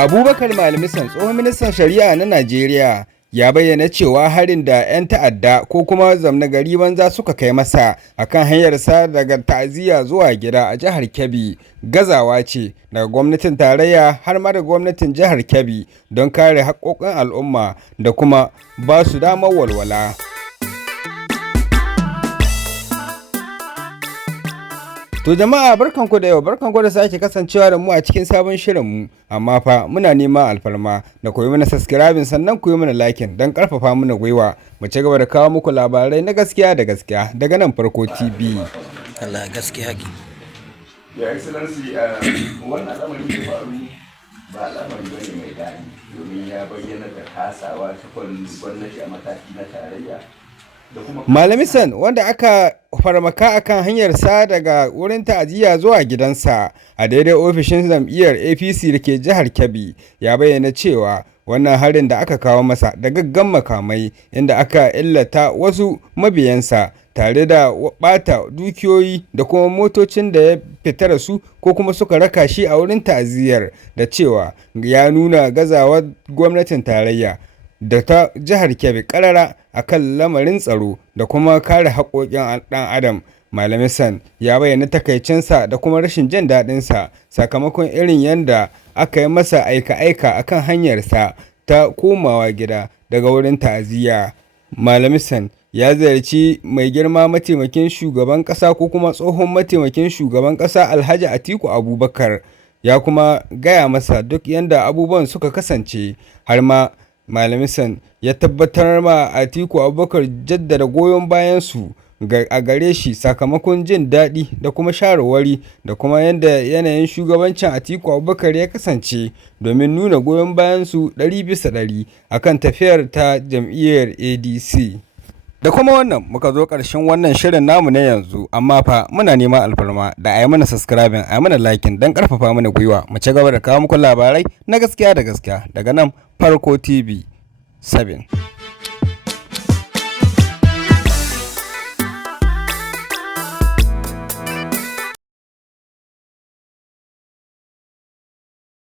Abubakar Malamisan, tsohon ministan shari'a na Najeriya, ya bayyana cewa harin da 'yan ta'adda ko kuma zamna gari banza suka kai masa akan hanyarsa daga ta'aziyya zuwa gida a jihar Kebbi gazawa ce daga gwamnatin tarayya har ma da gwamnatin jihar Kebbi don kare haƙƙoƙin al'umma da kuma ba su damar walwala. To jama'a barkanku da yau, barkanku da sake kasancewa da mu a cikin sabon shirinmu, amma fa muna neman alfarma da ku yi mana subscribing sannan ku yi mana liking don karfafa mana gwiwa mu ci gaba da kawo muku labarai na gaskiya da gaskiya daga nan Farko TV. Allah gaskiya ki. Ya Excellency, wannan al'amari da faru ba al'amari bane mai daɗi domin ya bayyana da kasawa ta gwamnati a mataki na tarayya. Malamisan, wanda aka farmaka akan hanyarsa daga wurin ta'aziyya zuwa gidansa a daidai ofishin jam'iyyar APC da ke jihar Kebbi, ya bayyana cewa wannan harin da aka kawo masa da gaggan makamai inda aka illata wasu mabiyansa tare da bata dukiyoyi da kuma motocin da ya fita da su ko kuma suka raka shi a wurin ta'aziyyar, da cewa ya nuna gazawar gwamnatin tarayya da ta jihar Kebbi karara akan lamarin tsaro da kuma kare haƙoƙin ɗan adam. Malamisan ya bayyana takaicinsa da kuma rashin jin daɗinsa sakamakon irin yadda aka yi masa aika-aika akan hanyarsa ta komawa gida daga wurin ta'aziyya. Malamisan ya ziyarci mai girma mataimakin shugaban ƙasa ko kuma tsohon mataimakin shugaban ƙasa Alhaji Atiku Abubakar, ya kuma gaya masa duk yadda abubuwan suka kasance, har ma Malamisan ya tabbatar ma Atiku Abubakar jaddada goyon bayansu a gare shi sakamakon jin daɗi da kuma shawarwari da kuma yadda yanayin shugabancin Atiku Abubakar ya kasance domin nuna goyon bayansu 100% akan tafiyar ta jam'iyyar ADC. Da kuma wannan muka zo ƙarshen wannan shirin namu na yanzu, amma fa muna neman alfarma da a yi mana subscribing, a yi mana liking don ƙarfafa mana gwiwa mu ci gaba da kawo muku labarai na gaskiya da gaskiya daga nan Farko TV 7.